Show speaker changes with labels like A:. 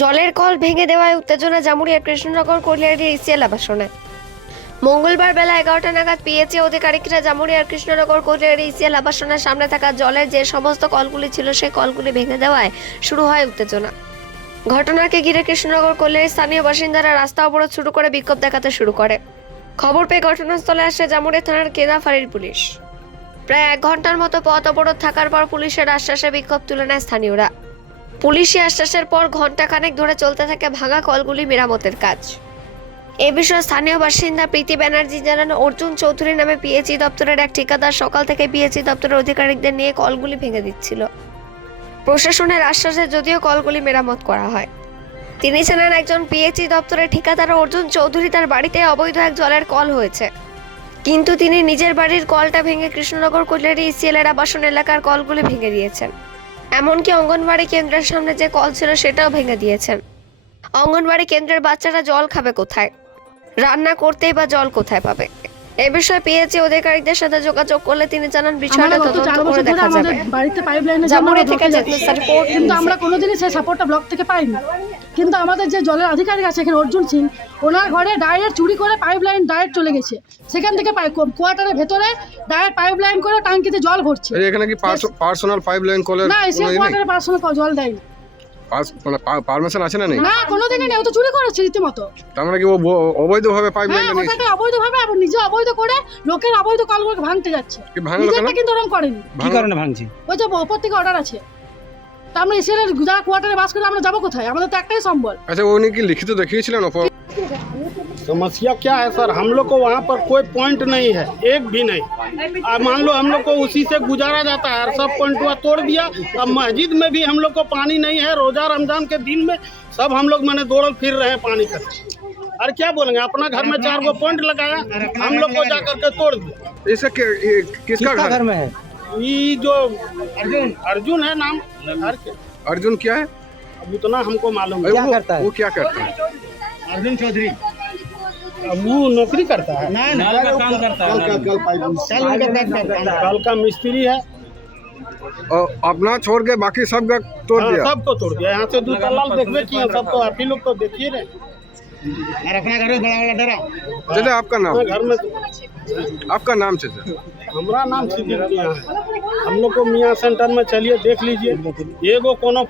A: জলের কল ভেঙে দেওয়ায় উত্তেজনা জামুরিয়ার কৃষ্ণনগর কলিয়ারি ইসিএল আবাসনে। মঙ্গলবার বেলা এগারোটা নাগাদ পিএইচি আধিকারিকরা জামুরিয়ার কৃষ্ণনগর কলিয়ারি ইসিএল আবাসনের সামনে থাকা জলের যে সমস্ত কলগুলি ছিল সেই কলগুলি ভেঙে দেওয়ায় শুরু হয় উত্তেজনা। ঘটনাকে ঘিরে কৃষ্ণনগর কল্যাণী স্থানীয় বাসিন্দারা রাস্তা অবরোধ শুরু করে বিক্ষোভ দেখাতে শুরু করে। খবর পেয়ে ঘটনাস্থলে আসে জামুরিয়া থানার কেদা ফাঁড়ির পুলিশ। প্রায় এক ঘণ্টার মতো পথ অবরোধ থাকার পর পুলিশের আশ্বাসে বিক্ষোভ তুলে নেয় স্থানীয়রা। পুলিশি আশ্বাসের পর ঘন্টাখানেক ধরে চলতে থাকে ভাঙা কলগুলি মেরামতের কাজ। এ বিষয়ে স্থানীয় বাসিন্দা প্রীতি ব্যানার্জি জানান, অর্জুন চৌধুরী নামে পিএইচই দপ্তরের এক ঠিকাদার সকাল থেকে পিএইচই দপ্তরের আধিকারিকদের নিয়ে কলগুলি ভেঙে দিচ্ছিল। প্রশাসনের আশ্বাসে যদিও কলগুলি মেরামত করা হয়। তিনি জানান, একজন পিএইচই দপ্তরের ঠিকাদার অর্জুন চৌধুরী তার বাড়িতে অবৈধ এক জলের কল হয়েছে। কিন্তু তিনি নিজের বাড়ির কলটা ভেঙে কৃষ্ণনগর কোটলারি ইসিএলের আবাসন এলাকার কলগুলি ভেঙে দিয়েছেন। এমনকি অঙ্গনবাড়ি কেন্দ্রের সামনে যে কল ছিল সেটাও ভেঙে দিয়েছেন। অঙ্গনবাড়ি কেন্দ্রের বাচ্চারা জল খাবে কোথায়? রান্না করতেই বা জল কোথায় পাবে? এ বিষয়ে পিএইচি অধিকারীদের সাথে যোগাযোগ করলে তিনি জানান বিষয়টা তদন্ত করে দেখা
B: আমাদের
A: যাবে।
B: বাড়িতে পাইপ লাইনে
A: জামুরিয়া থেকে
B: কিন্তু আমরা কোনোদিনই সেই সাপোর্টটা ব্লক থেকে পাইনি। কিন্তু আমাদের যে জলের আধিকারিক আছে এখানে অর্জুন সিং ওনার ঘরে ডাইরেক্ট চুরি করে পাইপ লাইন ডাইরেক্ট চলে গেছে। সেখান থেকে কোয়ার্টারের ভেতরে ডাইরেক্ট পাইপ লাইন করে টাঙ্কিতে জল ভরছে।
C: এখানে কি পার্সোনাল পাইপ লাইন কলের
B: না এসে কোয়ার্টারে পার্সোনাল জল দেয়নি।
C: মানে পারমিশন আছে না নেই?
B: না কোনোদিনই নেই ও তো চুরি করেছে রীতিমতো।
C: তার মানে কি ও অবৈধভাবে পাইপ
B: হ্যাঁ
C: লাইনটা নিয়েছে
B: ওটাকে অবৈধভাবে আবার নিজে অবৈধ করে লোকের অবৈধ কলগুলোকে ভাঙতে যাচ্ছে।
C: কি ভাঙলো কেন?
B: কিন্তু ওরকম করেনি।
D: কি কারণে ভাঙছে?
B: ওই যে ওপর থেকে অর্ডার আছে। তা আমরা এসে যারা কোয়ার্টারে বাস করে আমরা যাব কোথায়? আমাদের তো একটাই সম্বল।
C: আচ্ছা উনি কি লিখিত দেখিয়েছিলেন ওপর
E: समस्या क्या है सर? हम लोग को वहाँ पर कोई पॉइंट नहीं है एक भी नहीं। अब मान लो हम लोग को उसी से गुजारा जाता है सब पॉइंट हुआ तोड़ दिया। अब मस्जिद में भी हम लोग को पानी नहीं है रोजा रमज़ान के दिन में सब हम लोग मैंने दौड़ फिर रहे हैं पानी का। अरे क्या बोलेंगे अपना घर में चार गो पॉइंट लगाया हम लोग को जा करके तोड़ दिया।
C: इसका किसका घर?
D: में है?
E: ये जो अर्जुन अर्जुन है नाम
C: अर्जुन क्या है?
E: अब उतना हमको मालूम है
D: क्या
C: वो-
D: करता है?
C: वो क्या करता है?
E: अर्जुन चौधरी। वो नौकरी करता है।
D: काम करता
E: कल का मिस्त्री है।
C: और अपना छोड़ के बाकी सब का तोड़
E: हाँ,
C: दिया।
E: सबको तोड़ दिया। यहाँ से दो तलाल देखबे किए सब तो आप ही लोग तो देखिए रहे
D: और अपना घर में बड़ा बड़ा डरा।
C: चाचा आपका नाम?
E: घर में
C: आपका नाम चाचा
E: हमारा नाम सिद्दीक मियाँ है। हम लोग को मियाँ सेंटर में चलिए देख लीजिए। एगो कोनो